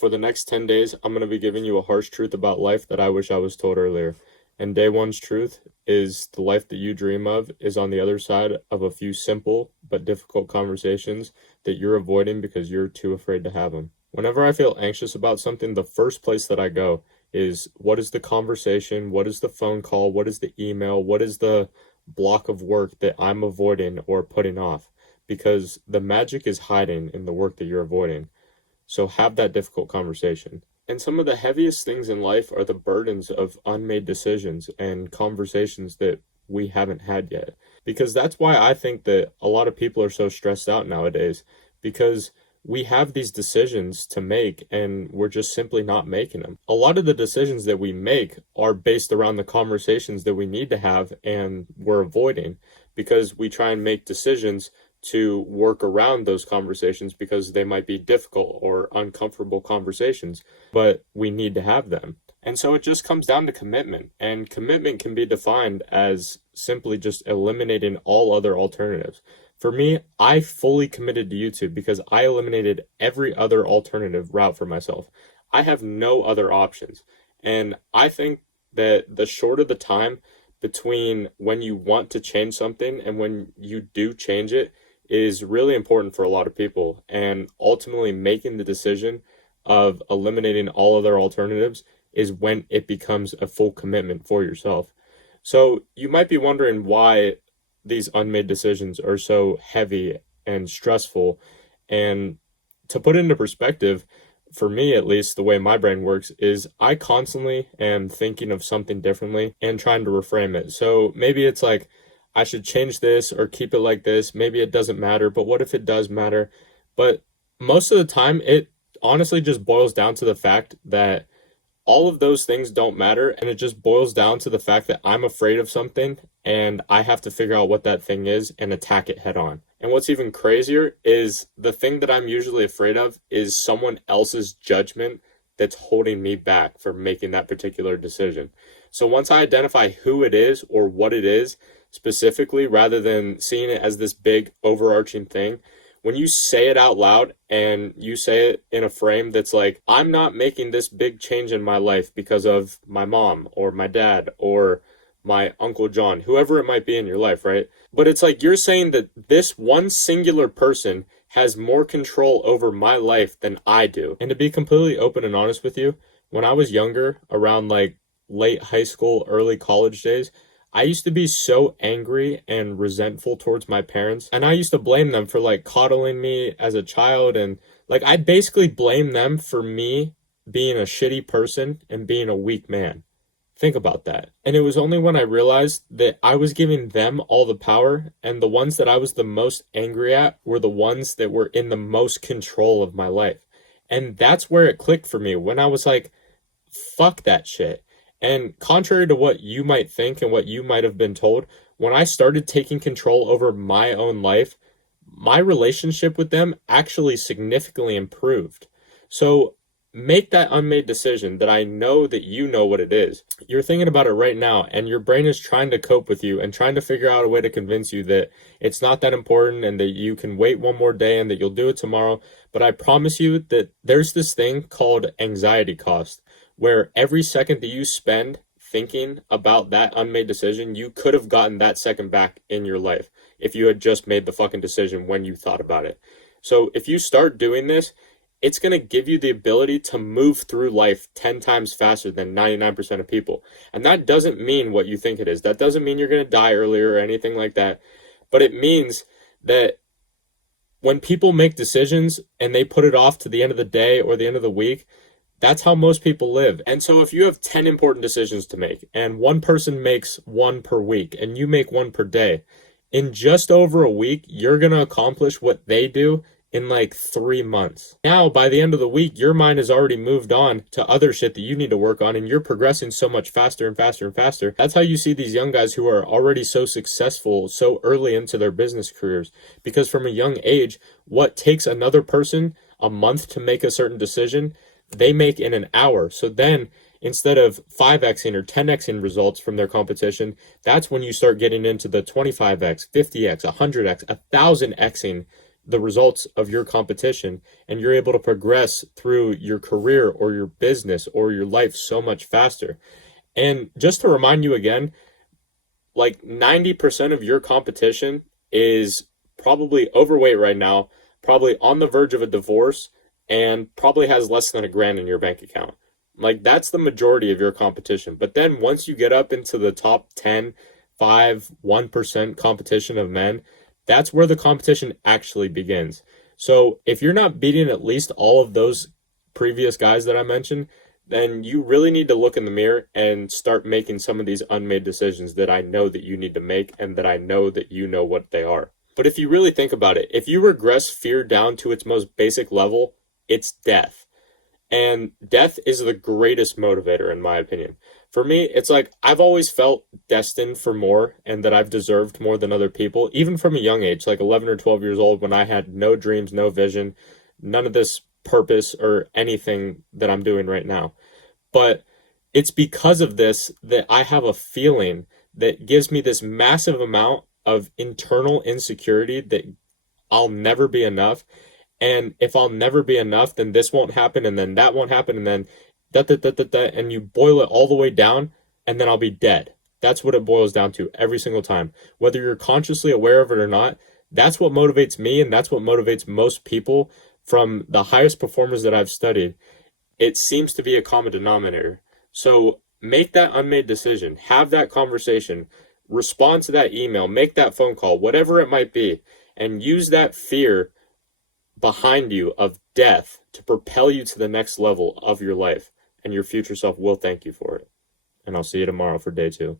For the next 10 days, I'm going to be giving you a harsh truth about life that I wish I was told earlier. And day one's truth is the life that you dream of is on the other side of a few simple but difficult conversations that you're avoiding because you're too afraid to have them. Whenever I feel anxious about something, the first place that I go is what is the conversation? What is the phone call? What is the email? What is the block of work that I'm avoiding or putting off? Because the magic is hiding in the work that you're avoiding. So have that difficult conversation. And some of the heaviest things in life are the burdens of unmade decisions and conversations that we haven't had yet. Because that's why I think that a lot of people are so stressed out nowadays, because we have these decisions to make and we're just simply not making them. A lot of the decisions that we make are based around the conversations that we need to have and we're avoiding because we try and make decisions to work around those conversations because they might be difficult or uncomfortable conversations, but we need to have them. And so it just comes down to commitment. And commitment can be defined as simply just eliminating all other alternatives. For me, I fully committed to YouTube because I eliminated every other alternative route for myself. I have no other options. And I think that the shorter the time between when you want to change something and when you do change it is really important for a lot of people. And ultimately making the decision of eliminating all other alternatives is when it becomes a full commitment for yourself. So you might be wondering why these unmade decisions are so heavy and stressful. And to put it into perspective, for me at least, the way my brain works is I constantly am thinking of something differently and trying to reframe it. So maybe it's like, I should change this or keep it like this. Maybe it doesn't matter, but what if it does matter? But most of the time, it honestly just boils down to the fact that all of those things don't matter. And it just boils down to the fact that I'm afraid of something and I have to figure out what that thing is and attack it head on. And what's even crazier is the thing that I'm usually afraid of is someone else's judgment that's holding me back from making that particular decision. So once I identify who it is or what it is, specifically, rather than seeing it as this big overarching thing, when you say it out loud and you say it in a frame that's like, I'm not making this big change in my life because of my mom or my dad or my Uncle John, whoever it might be in your life, right? But it's like you're saying that this one singular person has more control over my life than I do. And to be completely open and honest with you, when I was younger, around like late high school, early college days, I used to be so angry and resentful towards my parents, and I used to blame them for like coddling me as a child, and like I basically blame them for me being a shitty person and being a weak man. Think about that. And it was only when I realized that I was giving them all the power, and the ones that I was the most angry at were the ones that were in the most control of my life. And that's where it clicked for me when I was like, fuck that shit. And contrary to what you might think and what you might have been told, when I started taking control over my own life, my relationship with them actually significantly improved. So make that unmade decision that I know that you know what it is. You're thinking about it right now, and your brain is trying to cope with you and trying to figure out a way to convince you that it's not that important and that you can wait one more day and that you'll do it tomorrow. But I promise you that there's this thing called anxiety cost, where every second that you spend thinking about that unmade decision, you could have gotten that second back in your life if you had just made the fucking decision when you thought about it. So if you start doing this, it's going to give you the ability to move through life 10 times faster than 99% of people. And that doesn't mean what you think it is. That doesn't mean you're going to die earlier or anything like that. But it means that when people make decisions and they put it off to the end of the day or the end of the week, that's how most people live. And so if you have 10 important decisions to make and one person makes one per week and you make one per day, in just over a week, you're going to accomplish what they do in like 3 months. Now, by the end of the week, your mind has already moved on to other shit that you need to work on, and you're progressing so much faster and faster and faster. That's how you see these young guys who are already so successful so early into their business careers. Because from a young age, what takes another person a month to make a certain decision, they make in an hour. So then instead of 5xing or 10xing results from their competition, that's when you start getting into the 25x, 50x, 100x, 1000xing the results of your competition, and you're able to progress through your career or your business or your life so much faster. And just to remind you again, like 90% of your competition is probably overweight right now, probably on the verge of a divorce, and probably has less than $1,000 in your bank account. Like that's the majority of your competition. But then once you get up into the top 10, 5, 1% competition of men, that's where the competition actually begins. So if you're not beating at least all of those previous guys that I mentioned, then you really need to look in the mirror and start making some of these unmade decisions that I know that you need to make and that I know that you know what they are. But if you really think about it, if you regress fear down to its most basic level, it's death. And death is the greatest motivator, in my opinion. For me, it's like I've always felt destined for more and that I've deserved more than other people, even from a young age, like 11 or 12 years old, when I had no dreams, no vision, none of this purpose or anything that I'm doing right now. But it's because of this that I have a feeling that gives me this massive amount of internal insecurity that I'll never be enough. And if I'll never be enough, then this won't happen, and then that won't happen, and then that, and you boil it all the way down, and then I'll be dead. That's what it boils down to every single time. Whether you're consciously aware of it or not, that's what motivates me, and that's what motivates most people from the highest performers that I've studied. It seems to be a common denominator. So make that unmade decision, have that conversation, respond to that email, make that phone call, whatever it might be, and use that fear behind you of death to propel you to the next level of your life, and your future self will thank you for it. And I'll see you tomorrow for day 2.